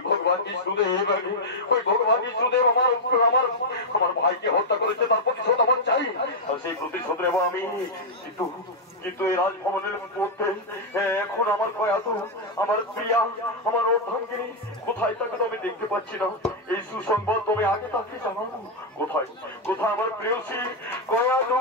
ওই ভগবান বিষ্ণুদেব ওই ভগবান বিষ্ণুদেব আমার ভাইকে হত্যা করেছে, তার প্রতিশোধ আমার চাই, আর সেই প্রতিশোধ নেব আমি। কিন্তু এই রাজভবনের মধ্যে এখন আমার কয়াতু, আমার প্রিয়া, আমার অর্ধাঙ্গিনী কোথায় তাকে তো আমি দেখতে পাচ্ছি না। এই সুসংবাদ তুমি আগে তাকে জানাবো। কোথায় কোথায় আমার প্রেয়সী কয়াতু?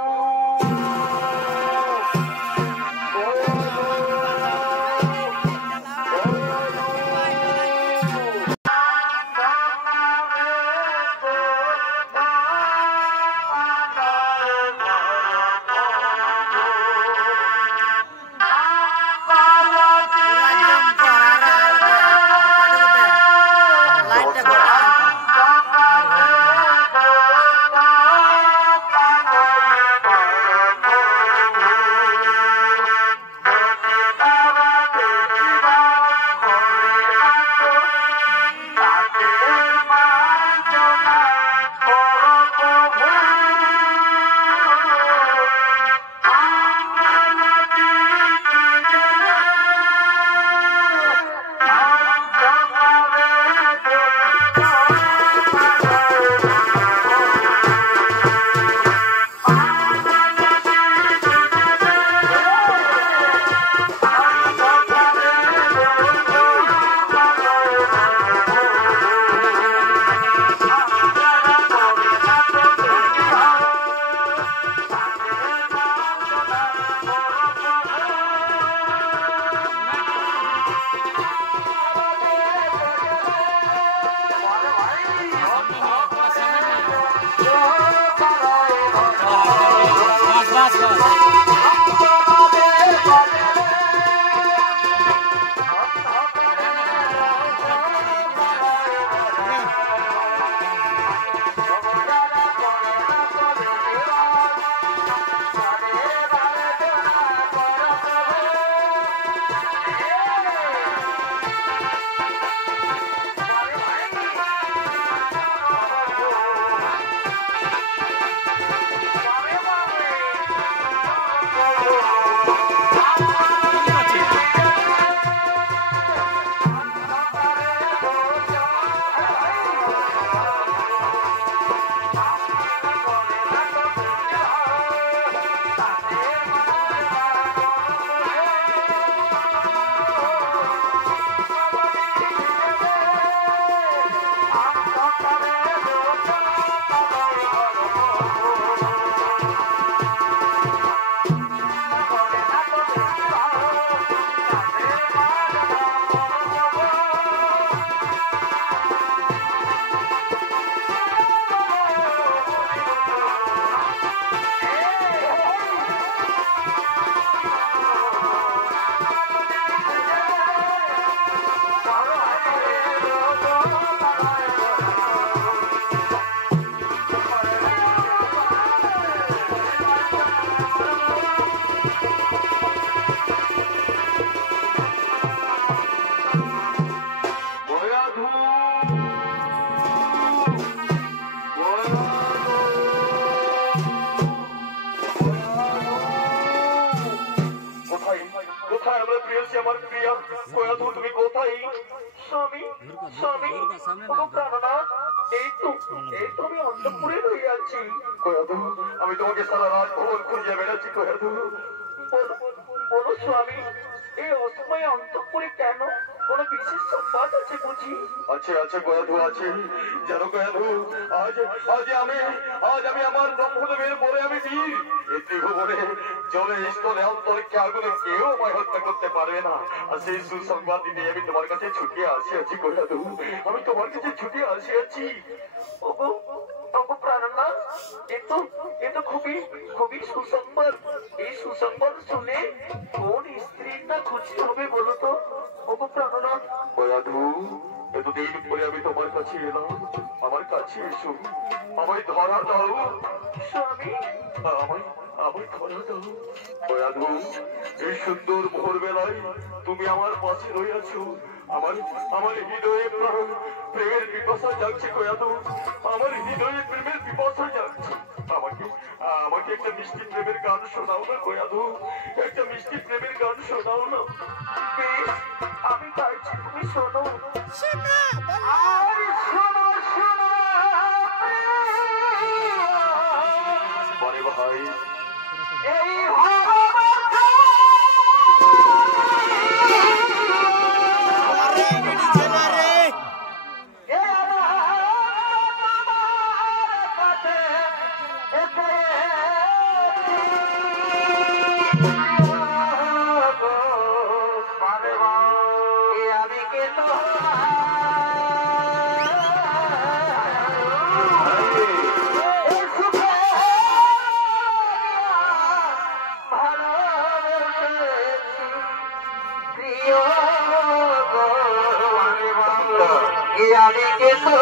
আমি তোমাকে সারা রাত ভবন খুঁজে বেড়াচ্ছি কয়াতু। বলো স্বামী, এই অসময়ে অন্তঃপুরে কেন? কোন বিশেষ সংবাদ আছে বুঝি? আছে আছে কয়াতু আছে। জানো কয়াতু, আজ আমি আমার ব্রহ্মদেবের পরে আমি বীর। এই ত্রিভুবনে জলে স্থলে অন্তরিক্ষে আগুনে কেউ আমায় হত্যা করতে পারবে না। আর সেই সুসংবাদ দিতে আমি তোমার কাছে ছুটে আসিয়াছি কয়াতু, আমি তোমার কাছে ছুটে আসিয়াছি। প্রাণনাথ, এ তো খুবই সুসংবাদ। এই সুসংবাদ শুনে কোন স্ত্রীর না খুশি হবে বলো তো? ওগো প্রাণনাথ, কয়াতু এতদিন পরে আমি তোমার কাছে এলাম, আমার কাছে এসো, আমায় ধরা দাও স্বামী, আমায় ধরা দাও। কয়াতু এই সুন্দর ভোর বেলায় তুমি আমার পাশে রয়েছ। আমার হৃদয়ে প্রেমের পিপাসা জাগছে কয়াতু, আমার হৃদয়ে প্রেমের পিপাসা জাগছে। আমাকে একটা মিষ্টি প্রেমের গান শোনাও না কয়াতু, একটা মিষ্টি প্রেমের গান শোনাও না। বেশ, আমি গাইছি, তুমি শোনো। আর শোনো শোনো বলে ভাই এই আমি কিন্তু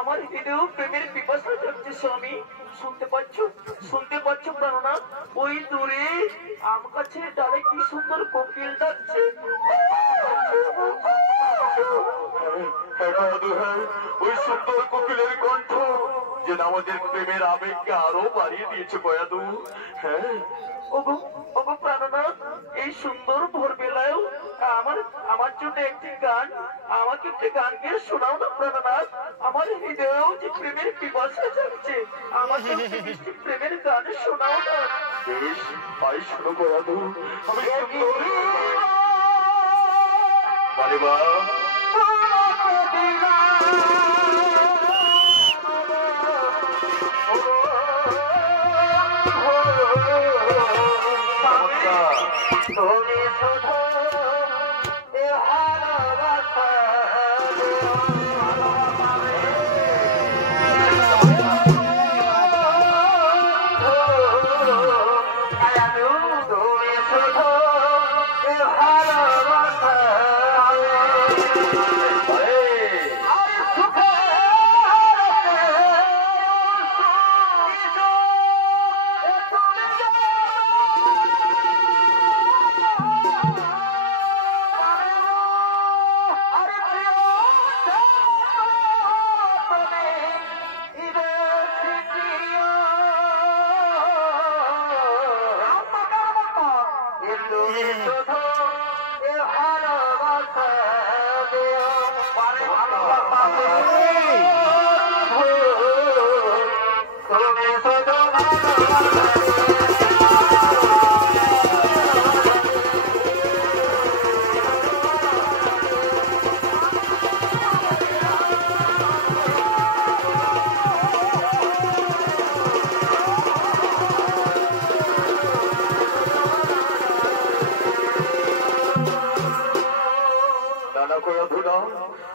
আমার হৃদয় প্রেমের পিপাসা জাগছে স্বামী। শুনতে পাচ্ছ প্রাণনাথ? ওই দূরে আম গাছের ডালে কি সুন্দর কোকিল ডাকছে। ওই সুন্দর কোকিলের কণ্ঠ যেন আমাদের প্রেমের আবেগকে আরো বাড়িয়ে দিয়েছে কয়াদু। হ্যাঁ ওগো ওগো প্রাণনাথ, এই সুন্দর ভোরবেলায়ও আমার জন্য একটি গান, আমাকে একটি গান গিয়ে শোনাও না প্রাণনাথ। আমার হৃদয়েও যে প্রেমের পিপাসা জাগছে, আমাকে মিষ্টি প্রেমের গান শোনাও না। বেশ ভাই শোনো কয়াদু, আমি আরে বা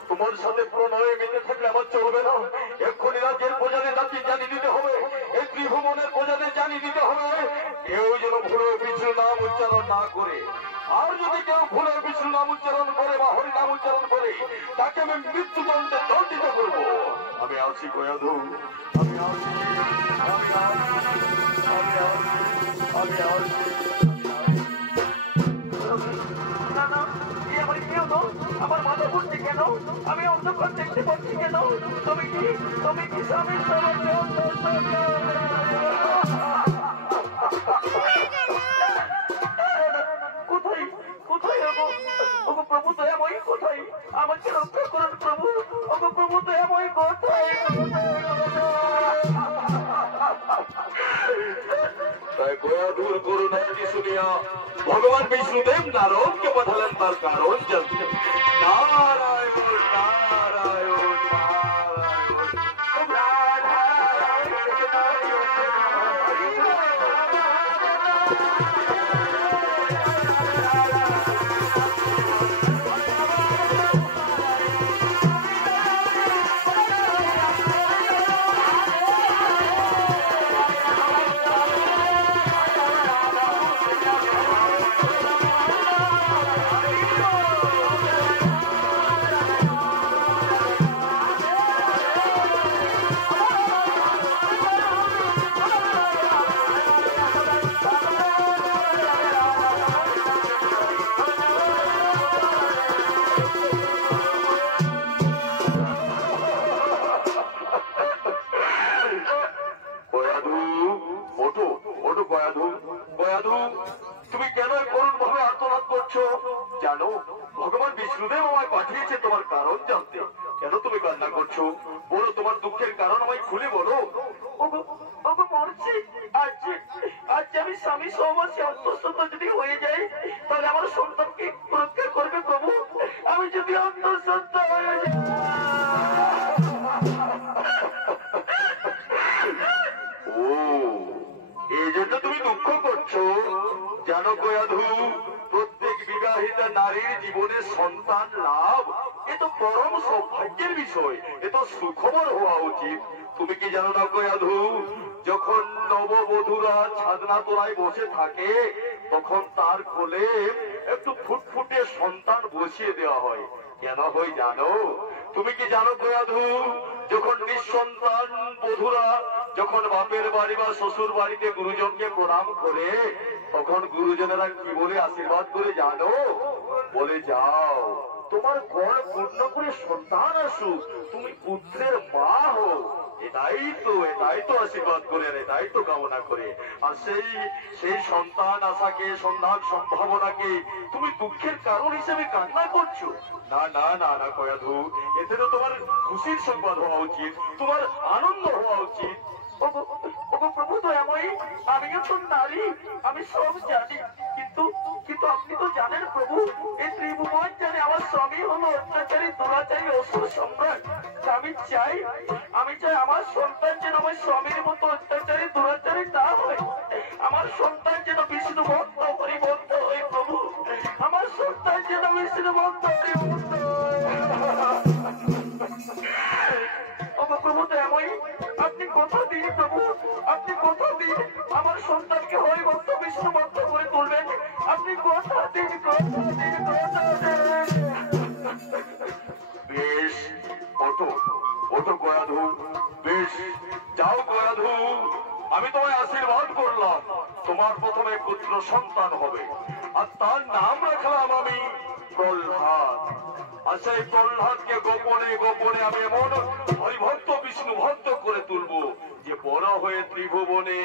তোমার সাথে প্রণয়ে মিলে থাকলে আমার চলবে না। এক্ষুনি রাজ্যের প্রজাদের জানিয়ে দিতে হবে, এই ত্রিভুবনের প্রজাদের জানিয়ে দিতে হবে, কেউ যেন ভুলে বিষ্ণু নাম উচ্চারণ না করে। আর যদি কেউ ভুলে বিষ্ণু নাম উচ্চারণ করে বা হরি নাম উচ্চারণ করে, তাকে আমি মৃত্যুদণ্ডে দণ্ডিত করবো। আমি আছি কয়াধু, আমি আছি, আমি আছি, আমি আছি, আমি আছি। আমার মাথা ঘুরছে কেন? আমি অন্ধকার দেখতে পাচ্ছি কেন? তুমি কি স্বামীর কোথায় কোথায় ওগো প্রভু দয়াময়ী কোথায়? আমাকে রক্ষা করুন প্রভু। ওগো প্রভু দয়াময়ী কোথায়? দূর করুন শুনিয়া ভগবান বিষ্ণুদেব নারদকে পাঠালেন তার কারণ জানতে। নারায়ণ নারায়ণ করছো? জানো ভগবান বিষ্ণুদেব আমায় পাঠিয়েছে তোমার কারণ জানতে। কেন তুমি কান্না করছো? বলো, তোমার দুঃখের কারণ আমায় খুলে বলো। আজ আমি স্বামী সহবাসী অন্তঃসত্ত্ব যদি হয়ে যাই, তাহলে আমার সন্তানকে রক্ষা করবে প্রভু। আমি যদি অন্তঃসত্ত্ব হয়ে যাই, ও এই জন্য তুমি দুঃখ করছো? জানো গয়াধু, প্রত্যেক বিবাহিতা নারীর জীবনে সন্তান লাভ এ তো পরম সৌভাগ্যের বিষয়, এ তো সুখবর হওয়া উচিত। তুমি কি জানো না গয়াধু, যখন নববধূরা ছাদনা তোলায় বসে থাকে, তখন তার কোলে একটু ফুটফুটে সন্তান বসিয়ে দেওয়া হয়। কেন হয় জানো? তুমি কি জানো গয়াধু, যখন নিঃসন্তান বধূরা যখন বাপের বাড়ি বা শ্বশুর বাড়িতে গুরুজনকে প্রণাম করে, তখন গুরুজনেরা কি বলে আশীর্বাদ করে জানো? বলে, যাও তোমার ঘর পূর্ণ করে সন্তান আসুক, তুমি পুত্রের মা হো। এটাই তো আশীর্বাদ করে, এটাই তো কামনা করে। আর সেই সন্তান আশাকে, সন্তান সম্ভাবনাকে তুমি দুঃখের কারণ হিসেবে কান্না করছো? না না না না গয়াধু, এতে তো তোমার খুশির সংবাদ হওয়া উচিত, তোমার আনন্দ হওয়া উচিত। প্রভু দয়াময়ী, আমিও তো নারী, আমি সব জানি, কিন্তু আপনি তো জানেন প্রভু, এই ত্রিভুবন জানে আমার স্বামী হলো অত্যাচারী, দুরাচারী, অসুর সম্রাট। আমি চাই আমার সন্তান যেন আমার স্বামীর মতো অত্যাচারী, দুরাচারী না হয়। আমার সন্তান যেন বিষ্ণু ভক্ত, হরিভক্ত হয় প্রভু। আমার সন্তান যেন বিষ্ণু ভক্ত, হরিভক্ত। প্রভু দয়াময়ী, আপনি কথা দিন প্রভু, আপনি কথা দিন আমার সন্তানকে হরিভক্ত, বিষ্ণু ভক্ত করে তুলবেন। আপনি কথা দিন, কথা দিন, কথা দিন। বেশ, ওঠো গয়াধু, বেশ যাও গয়াধু, আমি তোমায় আশীর্বাদ করলাম। তোমার প্রথমে পুত্র সন্তান হবে, আর তার নাম রাখলাম আমি প্রহ্লাদ। আর সেই প্রহ্লাদকে গোপনে গোপনে আমি এমন হরিভক্ত, বিষ্ণু ভক্ত করে তুলবো যে বড় হয়ে ত্রিভুবনে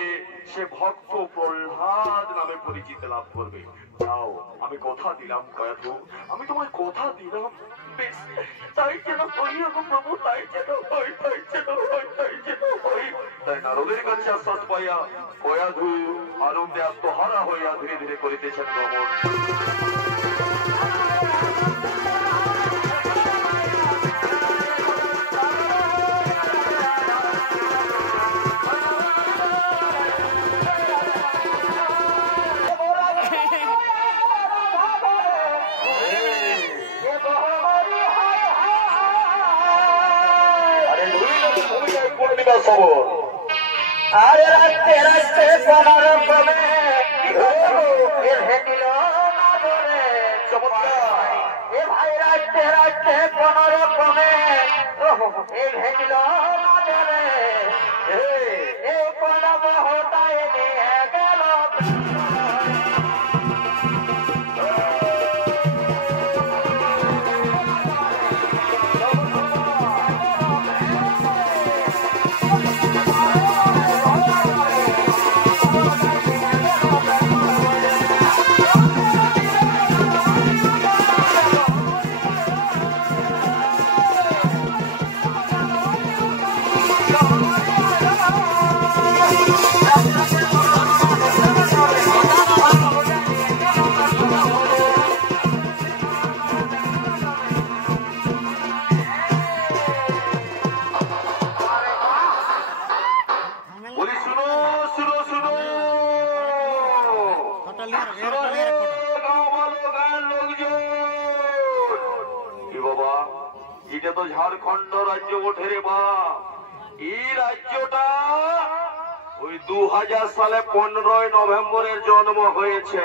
সে ভক্ত প্রহ্লাদ নামে পরিচিতি লাভ করবে। যাও, আমি কথা দিলাম গয়াধু, আমি তোমায় কথা দিলাম। বেশ, তাই যেন হই প্রভু, তাই যেন হই, তাই যেন হই, তাই যেন হই। তাই নারদের কাছে আশ্বাস পাইয়া গয়াধু আনন্দে আত্মহারা হইয়া ধীরে ধীরে করিতেছেন ভ্রমণ। আরে রাস্তে রাস্তে কোন রকমে ভেটিল না ধরে, এ ভাই রাস্তে রাস্তে কোন রকমে ভেটিল না ধরে, এ কোন বহুটায় নিয়ে গেল। এটা তো ঝাড়খণ্ড রাজ্য ওঠে রে বা। এই রাজ্যটা ওই 2000 সালে 15 নভেম্বরের জন্ম হয়েছে।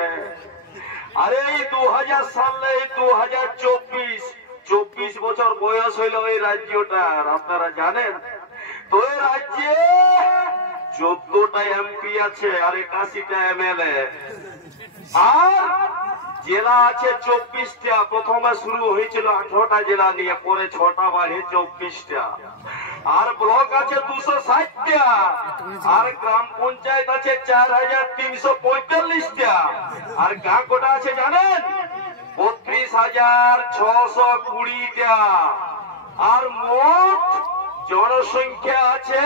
আরে এই 2000 সালে 2024 বছর বয়স হইল এই রাজ্যটার, আপনারা জানেন তো? এই রাজ্যে 14টা এমপি আছে আর 81টা এমএলএ, আর জেলা আছে 24টা। প্রথমে শুরু হয়েছিল 18টা জেলা নিয়ে, পরে 6টা বাড়ে 24টা। আর ব্লক আছে 260টা, আর গ্রাম পঞ্চায়েত আছে 4345টা। আর গাঁ কটা আছে জানেন? 32,620টা আর মোট জনসংখ্যা আছে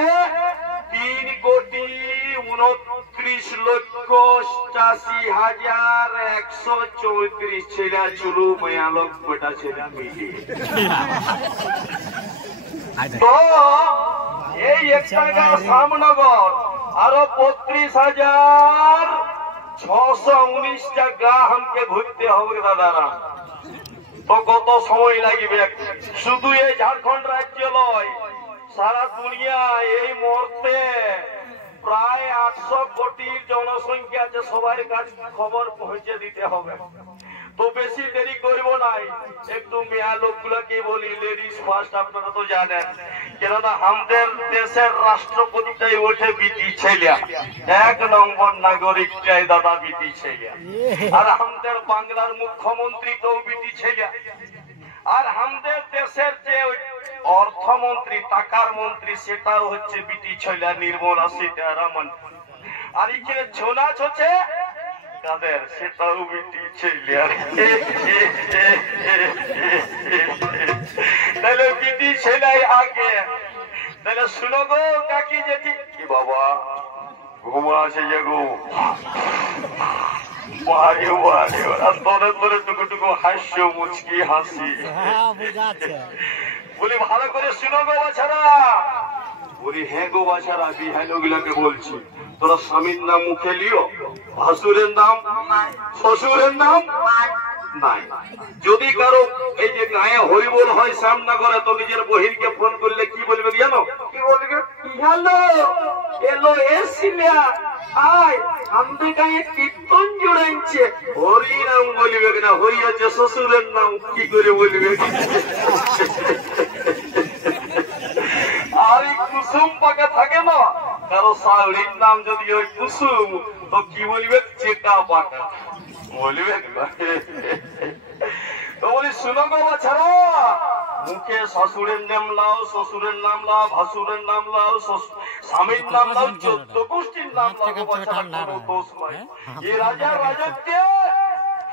3,29,87,134 ছেলে চুলু মায়া লোক বেটা ছেলে মিলিয়ে তো এই একটা শ্যামনগর আরো 32,619টা গ্রামকে ঘুরতে হবে দাদারা। তো কত সময় লাগবে? শুধু এই ঝাড়খণ্ড রাজ্য নয়, সারা দুনিয়া এই মুহূর্তে প্রায় 800 কোটির জনসংখ্যা আছে, সবার কাছে খবর পৌঁছে দিতে হবে। তো বেশি দেরি করবো নাই, একটু মেয়া লোকগুলোকে বলি লেডিস ফার্স্ট। আপনারা তো জানেন, কেননা আমাদের দেশের রাষ্ট্রপতিটাই ওঠে বিটি ছেলে, 1 নম্বর নাগরিকটাই দাদা বিটি ছেলে। আর আমাদের বাংলার মুখ্যমন্ত্রী তো বিটি ছেলে। আর আমাদের দেশের যে অর্থমন্ত্রী টাকার মন্ত্রী সেটাও হচ্ছে বিটি ছেলে, নির্মলা সীতারামন। আর এখানে ছোনাচ হচ্ছে তাদের, সেটাও বিটি ছেলে। তাহলে বিটি ছেলে আগে। তাহলে শুনো গো কাকি যেটি কি বাবা ঘুমা আছে যে গো বাড়ি বাড়ি ওরা তোরে তোরে টুকুটুকু হাস্য মুচকি হাসি বলি ভালো করে শুনো গো বাছারা। বলি হ্যাঁ গো বাছারা, বিহাইন ওগুলাকে বলছি, তোরা স্বামীর নাম মুখে লিও, ভাসুরের নাম শ্বশুরের নাম নাই। যদি কারো এই যে গায়ে হরিবোল হয় শ্যামনগরে, তো নিজের বহিনকে ফোন করলে কি বলবে জানো? কি বলবে? হ্যালো এলো এসিলিয়া আয় আমাদের গায়ে কীর্তন জোড়াইছে, হরি নাম বলবে কিনা? হরি আছে শ্বশুরের নাম, কি করে বলবে? আর এই কুসুম পাকা থাকে না, কারো শাড়ির নাম যদি ওই কুসুম, তো কি বলবে? চেটা পাকা বলবে। তো বলি শুনো গো বাছারা, মুখে শাশুড়ের নাম লাও, শ্বশুরের নাম লাও, ভাসুরের নাম লাও, স্বামীর নাম লাও, 14 গোষ্ঠীর নাম লাও গো বাছারা, কোনো দোষ নাই। এই রাজার রাজত্বে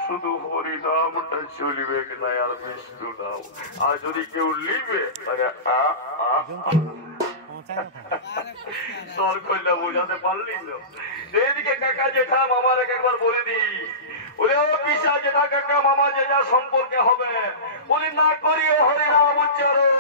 শুধু হরি নামটা চলবে না, আর বিষ্ণু নাম। আর যদি কেউ লিবে তাহলে সর করলে বোঝাতে পারলি তো। এদিকে কাকা জেঠা মামার একবার বলে দিই, ওরে ও পিসা জেঠা কাকা মামা যে যা সম্পর্কে হবে, বলি না করিও হরি নাম উচ্চারণ।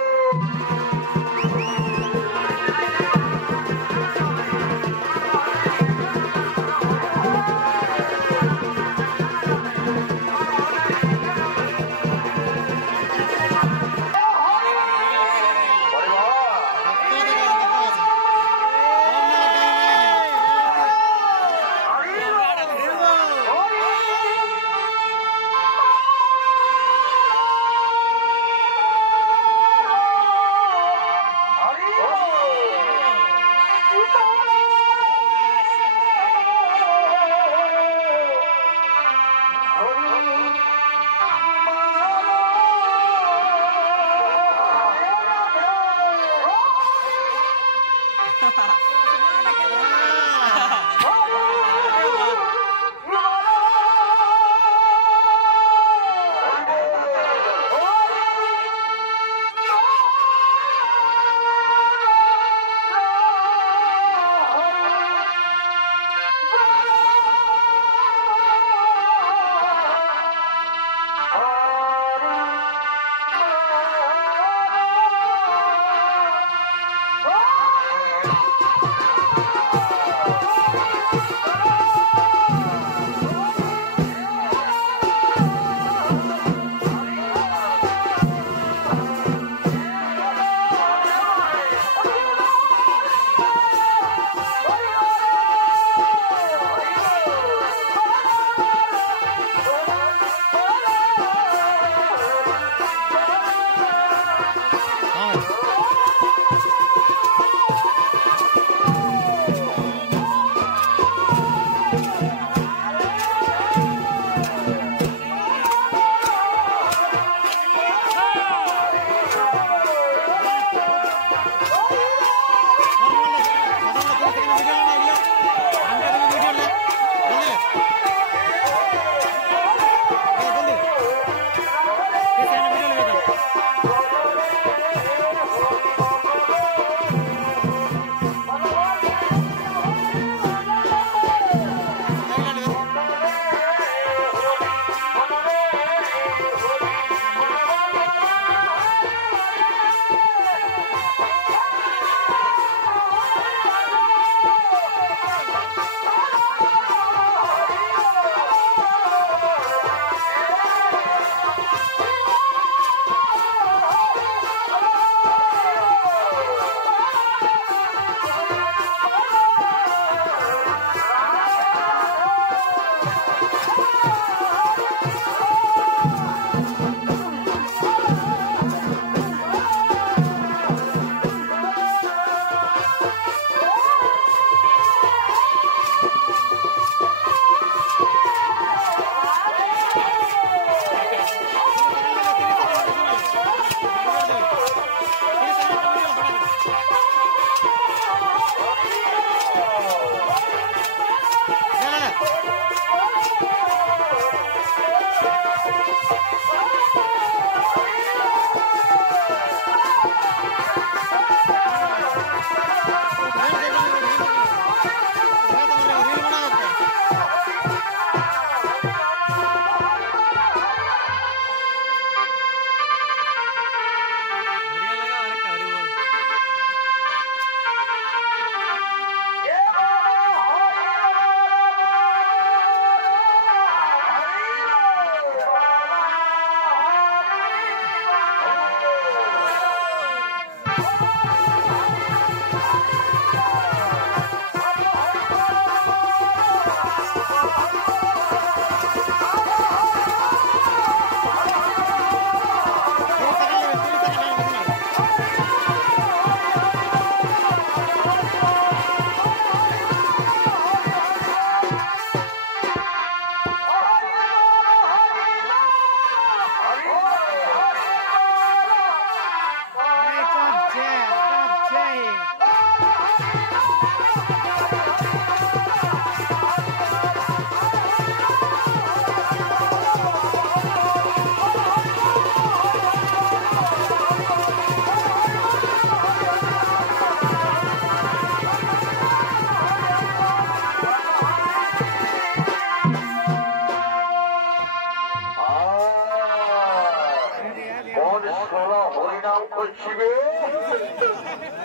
শিবে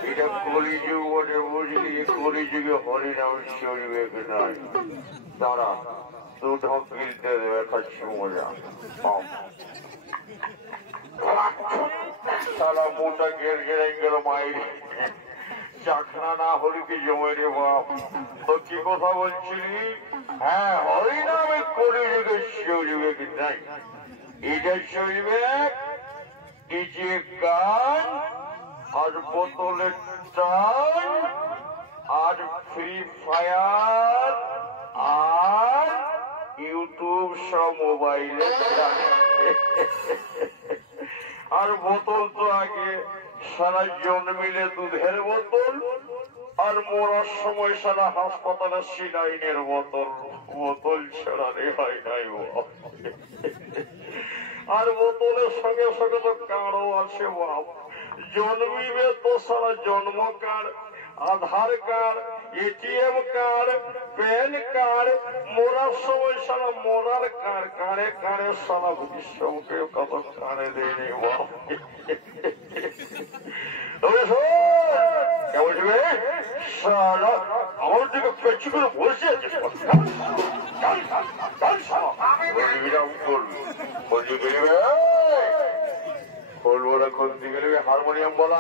এটা কলিযুগ বটে বুঝলি কলিযুগে হরিনাম চলবে নাই দাঁড়া দু ঢক গিলতে দেবে খাচ্ছি মজা সারা মোটা ঘের ঘেরে গেল মায়ের চাকনা না হলে কি জমে রে বাপ তো কি কথা বলছিলি হ্যাঁ হরিনামে কলিযুগে চলবে কি নাই এটা চলবে ডিজে গান আর বোতলের টান আর ফ্রি ফায়ার আর ইউটিউব সব মোবাইলে আর বোতল তো আগে সারা জন্মিলে দুধের বোতল আর মরার সময় সারা হাসপাতালে সিনাইনের বোতল বোতল ছাড়া রেহাই নাই আর বোতলের সঙ্গে সঙ্গে তো কার্ডও আছে বাপ জন্মিবে তো সারা জন্ম card Aadhaar card ATM card PAN card মরার সময় সারা মরার কার্ড কার্ডে কার্ডে সারা বিশ্বকে কত কার্ডে দেয়নি বাপ সারা আমার দিকে পেছি করে বসে আছে বলবো কোন দিকে নেবে হারমোনিয়াম বলা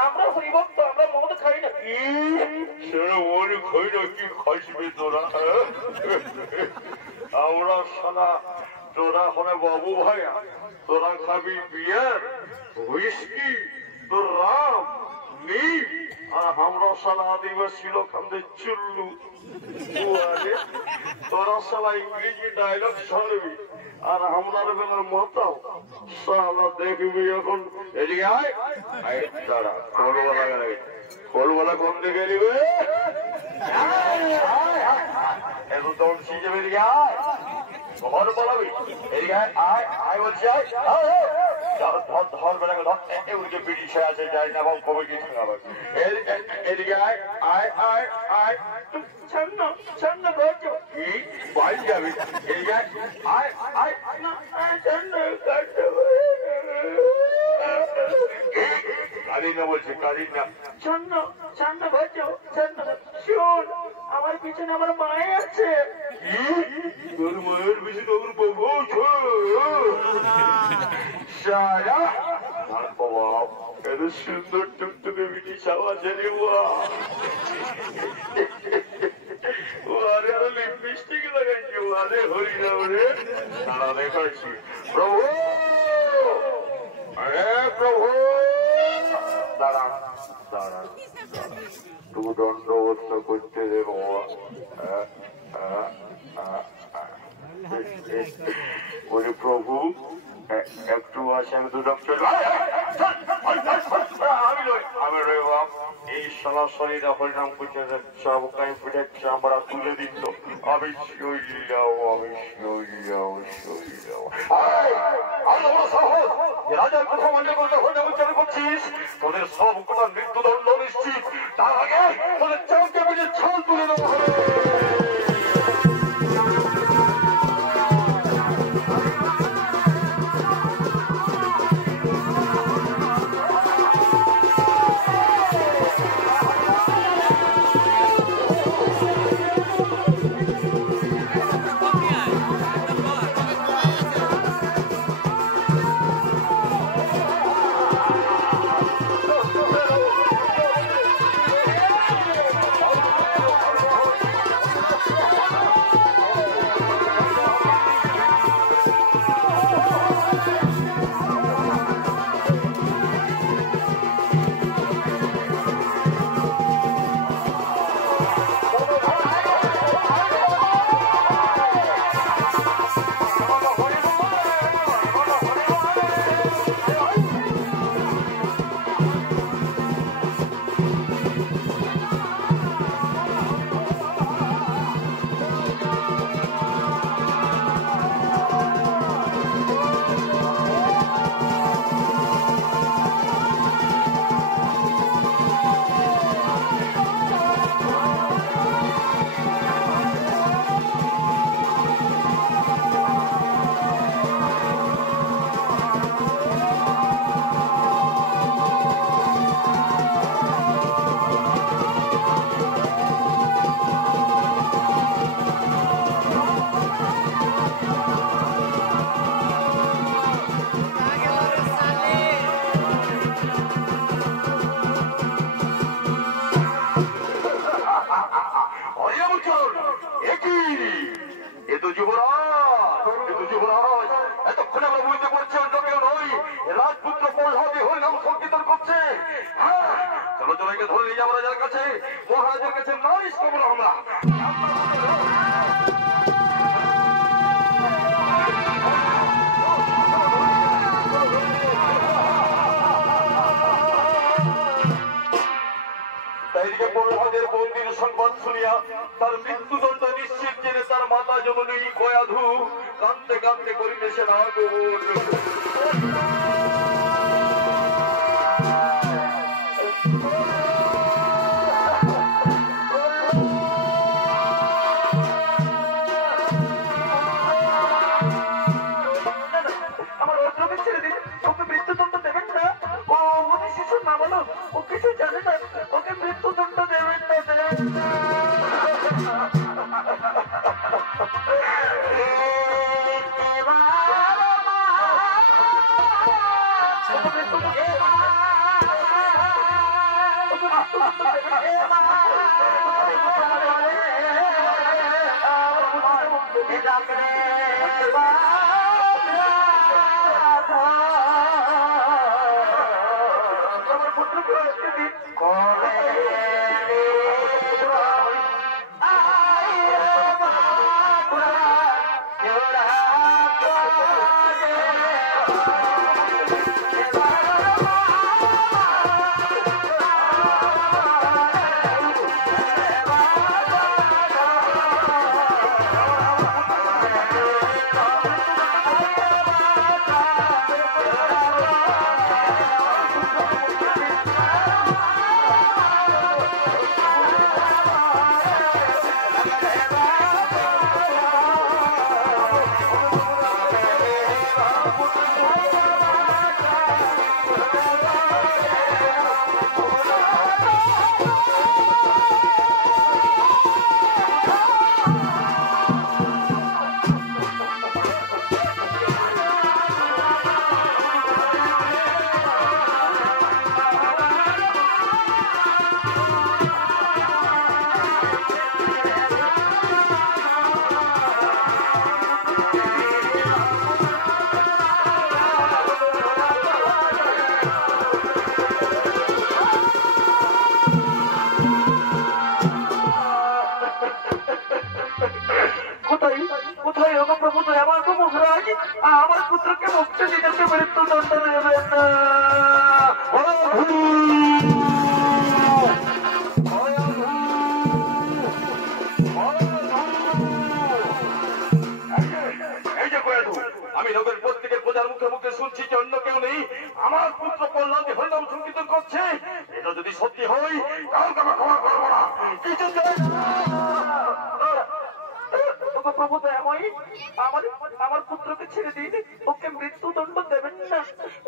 আমরা হরিভক্ত আমরা মদ খাই না খাই না কি খাইবে তোরা আমরা সারা তোরা হলে বাবু ভাইয়া তোরা খাবি বিয়ার হুইস্কি তোর রাম নীল আর আমরা সালা আদিবাসী লোক আমাদের চুল্লু তোরা সালা ইংরেজি ডায়লগ শুনবি আর আমরার বেলার মতাও সালা দেখবি এখন এদিকে আয় দাঁড়া খোলওয়ালা গেলে খোলওয়ালা কোন দিকে নিবে এত তোর সিজে এদিকে আয় ঘর বলাবি এদিকে আয় আয় বলছি আয় ধর বেড়া ওদিকে ব্রিটিশ আছে যাই না বাবু কবে কিছু না এদিকে আয় আয় আয় আয় বাড়ি যাবি এদিকে আয় আয় কালি না বলছি কালি না ছন্ন ছন্ন বাজো ছন্ন শোন আমার পিছনে আমার মায়ে আছে তোর মায়ের পিছনে ওর বাবু সারা বাবা এত সুন্দর টুকটুকে ব্রিটিশ আওয়াজ রে আরে লিপস্টিক লাগাইছি আরে হরিনাম রে সারা দেখাচ্ছি প্রভু আরে প্রভু দাঁড়া দাঁড়া তু দণ্ডবস্ত করতে রে বাবা ওরে প্রভু একটু আসে আমি দুদক চলবে আমি রয়ে বাপ এই সরাসরিরা হরিনাম করছে সব কাই পিঠাচ্ছে আমরা তুলে দিত আমি শৈলাও আমি শৈলাও শৈলাও রাজার কথা মনে করতে হরিনাম উচ্চারণ করছিস তোদের সব কটা মৃত্যুদণ্ড নিশ্চিত তার আগে তোদের চালকে বেঁচে ছাল তুলে দেবো ধরে নিয়ে যাবো রাজার কাছে, মহারাজের কাছে নালিশ করবো আমরা। তাইদিকে প্রহ্লাদের বন্দির সংবাদ শুনিয়া তার মৃত্যুদণ্ড নিশ্চিত জেনে তার মাতা যমনী কয়াধু কাঁদতে কাঁদতে করিতেছেন আগমন। আমার অস্ত্রকে ছেড়ে দিন, ওকে মৃত্যুদণ্ড দেবেন না। ও আমাদের শিশু না বলো, ও কিছু জানে না, ওকে মৃত্যুদণ্ড দেবেন না, দেবেন না। আমার পুত্রকে মুক্তি দিতে মৃত্যুদণ্ড দেবেন না। আমি লোকের প্রত্যেকের প্রজার মুখে মুখে শুনছি যে অন্য কেউ নেই, আমার পুত্র প্রহ্লাদ হরিনাম সংকীর্তন করছে। এটা যদি সত্যি হয় তাহলে আমি ক্ষমা করবো না। কিছু প্রভু দয়াময়ী, আমার পুত্রকে ছেড়ে দিন, ওকে মৃত্যুদণ্ড দেবেন না।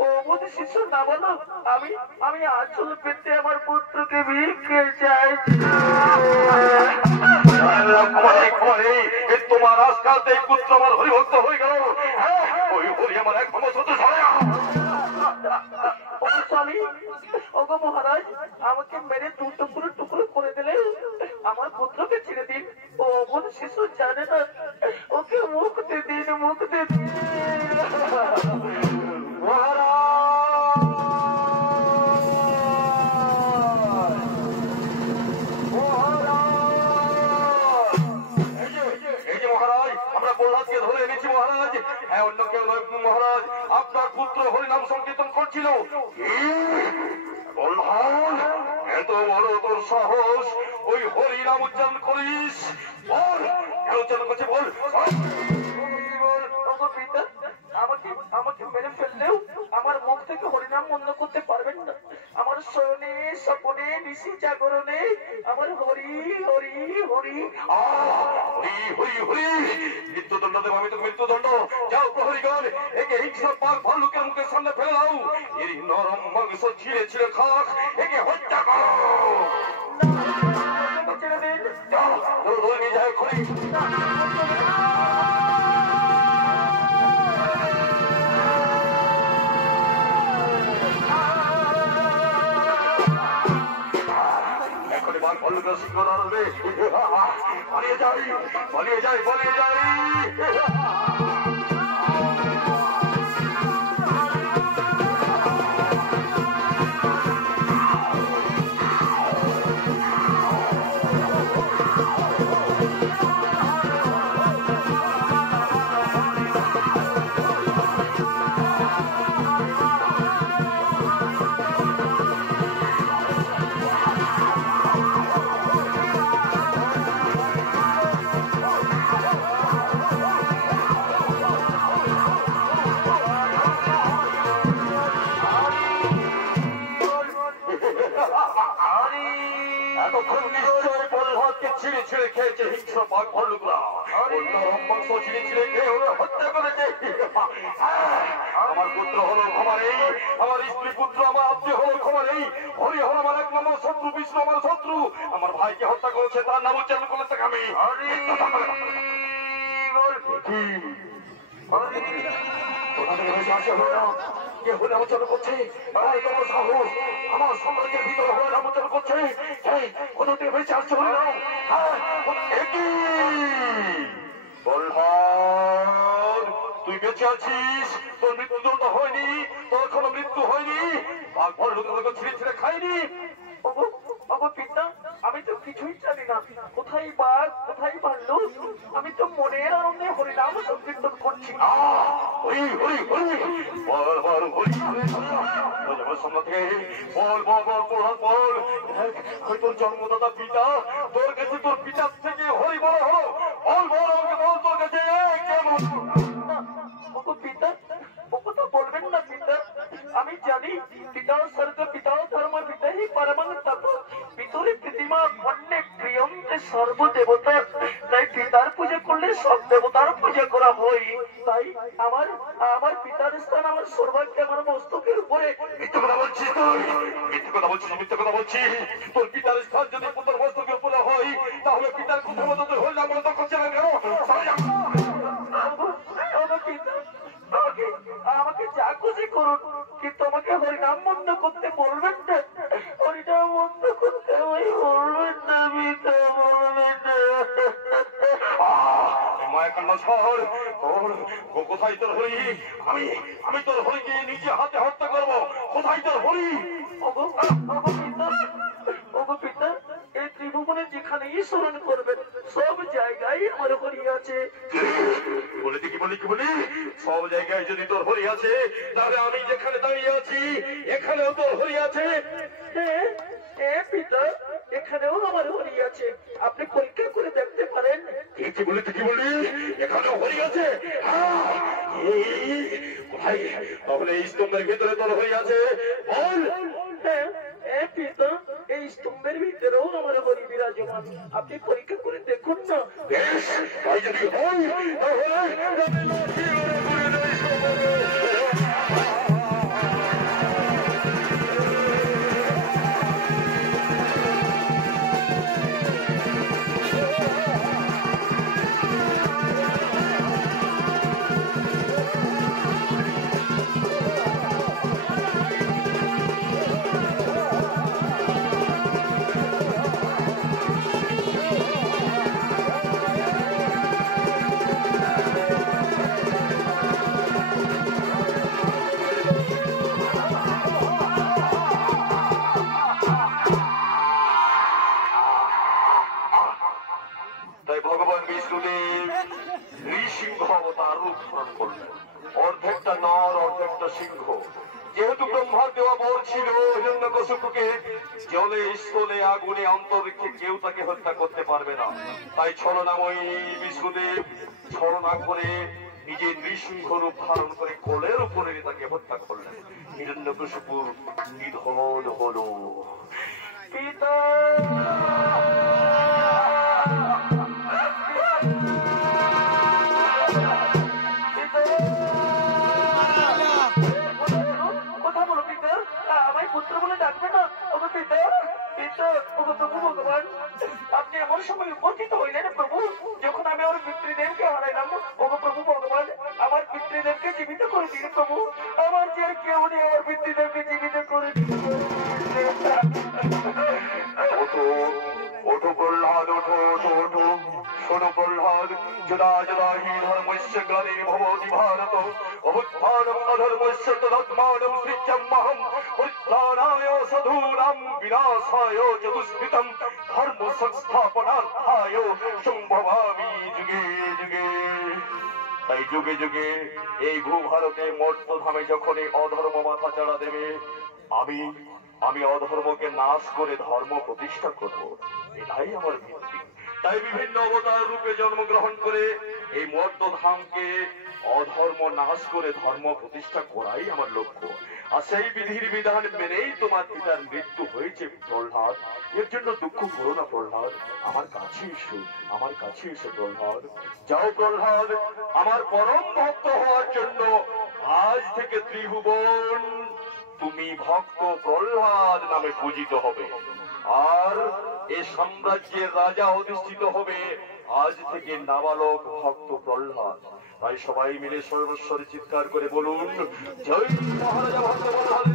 ও আমাদের শিশু না বলো, আমি আঁচল পেতে আমার পুত্রকে ভিক্ষে চাই। তোমার আজকালতে পুত্র আমার হরিভক্ত হয়ে গেল। ওই হরি আমার এক ওগো মহারাজ, আমাকে মেরে দু টুকরো টুকরো করে দিলে আমার পুত্রকে ছেড়ে দিন। ও বোন শিশু জানে না, ওকে মুক্তি দিন, মুক্তি দিন। প্রহ্লাদকে ধরে এনেছি মহারাজ। হ্যাঁ, অন্য কেউ নয় মহারাজ, আপনার পুত্র হরিনাম সংকীর্তন করছিল। এত বড় তোর সাহস, ওই হরিনাম উচ্চারণ করিস? বল, উচ্চারণ করছে, বল। আমাকে মেরে ফেললেও আমার মুখ থেকে হরিনাম বন্ধ করতে পারবেন না। আমার শয়নে স্বপনে নিশি জাগরণে আমার হরি হরি হরি হরি হরি হরি। মৃত্যুদণ্ড দেব আমি, তোকে মৃত্যুদণ্ড। যাও প্রহরীগণ, একে হিংস্র পাক ভাল্লুকের মুখের সামনে ফেলে দাও। এর নরম মাংস ছিঁড়ে ছিঁড়ে খাক, একে হত্যা করো। ছেড়ে দিন, যাও ধরে নিয়ে যায় খড়ি। পালিয়ে যাই, পালিয়ে যাই, পালিয়ে যাই। এতক্ষণ নিশ্চয় প্রহ্লাদকে ছিঁড়ে ছিঁড়ে খেয়েছে হিংস্র বাঘ ভাল্লুকরা। মাংস ছিঁড়ে ছিঁড়ে খেয়ে ওরা হত্যা করেছে। আমার পুত্র হলো ক্ষমা নেই, আমার স্ত্রী পুত্র আমার আত্মীয় হলো ক্ষমা নেই। হরি হল আমার এক নম্বর শত্রু, বিষ্ণু আমার শত্রু। আমার ভাইকে হত্যা করেছে, তার নাম উচ্চারণ করেছে আমি। আমার সাম্রাজ্যের ভিতরে হয়ে নামোচ্চারণ করছে। তুই বেঁচে আছিস, তোর মৃত্যুদণ্ড হয়নি, তোর কোনো মৃত্যু হয়নি। বাঘ ভাল্লুক ছিঁড়ে ছিঁড়ে খায়নি। পিতা, আমি তো কিছুই জানি না, কোথায় বাঘ কোথায় ভাল্লুক। আমি তো মনের আনন্দে হরিনাম সংকীর্তন করছি। তোর জন্মদাতা পিতা, তোর কাছে তোর পিতার থেকে হরি বড় হলো। বল আমাকে বল, তোর কাছে পিতা ও কথা বলবেন না পিতা। আমি জানি পিতা স্বর্গ পিতা ধর্ম পিতা হি পরমং তপ পিতরে প্রতিমা অন্যে প্রিয়ম সর্বদেবতা। তাই পিতার পূজা করলে সব দেবতার পূজা করা হয়। তাই আমার পিতার স্থান আমার সৌভাগ্য আমার মস্তকের উপরে। মিথ্যে কথা বলছিস তুই, মিথ্যে কথা বলছিস, মিথ্যে কথা বলছিস। তোর পিতার স্থান যদি পুত্র মস্তকের উপরে হয়, তাহলে পিতার কথা মতো তুই হইলে আমরা তো করছে না কেন? আমাকে যা খুশি করুন, কিন্তু আমাকে হরিনাম বন্ধ করতে বলবেন না। হরিনাম বন্ধ করতে আমায় বলবেন না, পিতা বলবেন না। কোথায় তোর হরি? আমি তোর হরিকে নিজে হাতে হত্যা করবো। কোথায় তোর হরি? পিতা, এই ত্রিভুবনে যেখানেই স্মরণ করবেন সব জায়গায় আমার হরি আছে। কি বলি? সব জায়গায় যদি তোর হরি আছে, তাহলে আমি যেখানে দাঁড়িয়ে আছি এখানেও তোর হরি আছে। পিতা, এখানেও আমার হরি আছে, আপনি পরীক্ষা করে দেখতে পারেন। কি বলি? এখানেও হরি আছে? তাহলে এই স্তম্ভের ভিতরে তোর হরি আছে, বল। পিতা, এই স্তম্ভের ভিতরেও আমার হরি বিরাজমান, আপনি পরীক্ষা করে দেখুন না। তাই যদি হয় অর্ধেকটা নর অর্ধেকটা সিংহ। যেহেতু ব্রহ্মার দেওয়া বর ছিল হিরণ্যকশিপুকে জলে স্থলে আগুনে অন্তরিক্ষে কেউ তাকে হত্যা করতে পারবে না, তাই ছলনাময়ী বিষ্ণুদেব ছলনা করে নিজে নৃসিংহ রূপ ধারণ করে কোলের উপরে তাকে হত্যা করলেন। হিরণ্যকশিপুর নিধন হলো। পিতা আপনি এমন সময় উপস্থিত হইলেন প্রভু, যখন আমি আমার পিতৃদেবকে হারাইলাম। প্রভু ভগবান, আমার পিতৃদেবকে জীবিত করে দিন প্রভু। আমার যে কেউ নেই, আমার পিতৃদেবকে জীবিত করে দিন। ওঠো প্রহ্লাদ, ওঠো। শোনো প্রহ্লাদ, যদা হি ধর্মস্য গ্লানির্ভবতি ভারত অভুত্থানম অধর্মস্য তদাত্মানম সৃজ্যমহম উত্থানায় সাধূনাং বিনাশায় চতুষ্কৃতম ধর্ম সংস্থাপনার্থায় সম্ভবামি যুগে যুগে। তাই যুগে যুগে এই ভূভারতে মর্ত্যধামে যখনই অধর্ম মাথা চাড়া দেবে, আমি অধর্মকে নাশ করে ধর্ম প্রতিষ্ঠা করব, এটাই আমার ভিত্তি। তাই বিভিন্ন অবতার রূপে জন্মগ্রহণ করে এই মর্ত্যধামকে অধর্ম নাশ করে ধর্ম প্রতিষ্ঠা করাই আমার লক্ষ্য। আর সেই বিধির বিধান মেনেই তোমার পিতার মৃত্যু হয়েছে প্রহ্লাদ। এর জন্য দুঃখ করো না প্রহ্লাদ, আমার কাছে এসো, আমার কাছে এসো প্রহ্লাদ। যাও প্রহ্লাদ, আমার পরম ভক্ত হওয়ার জন্য আজ থেকে ত্রিভুবন তুমি ভক্ত প্রহ্লাদ নামে পূজিত হবে, আর এ সাম্রাজ্যের রাজা অধিষ্ঠিত হবে আজ থেকে নাবালক ভক্ত প্রহ্লাদ। তাই সবাই মিলে সর্বস্বরে চিৎকার করে বলুন, জয় মহারাজা ভক্ত প্রহ্লাদ।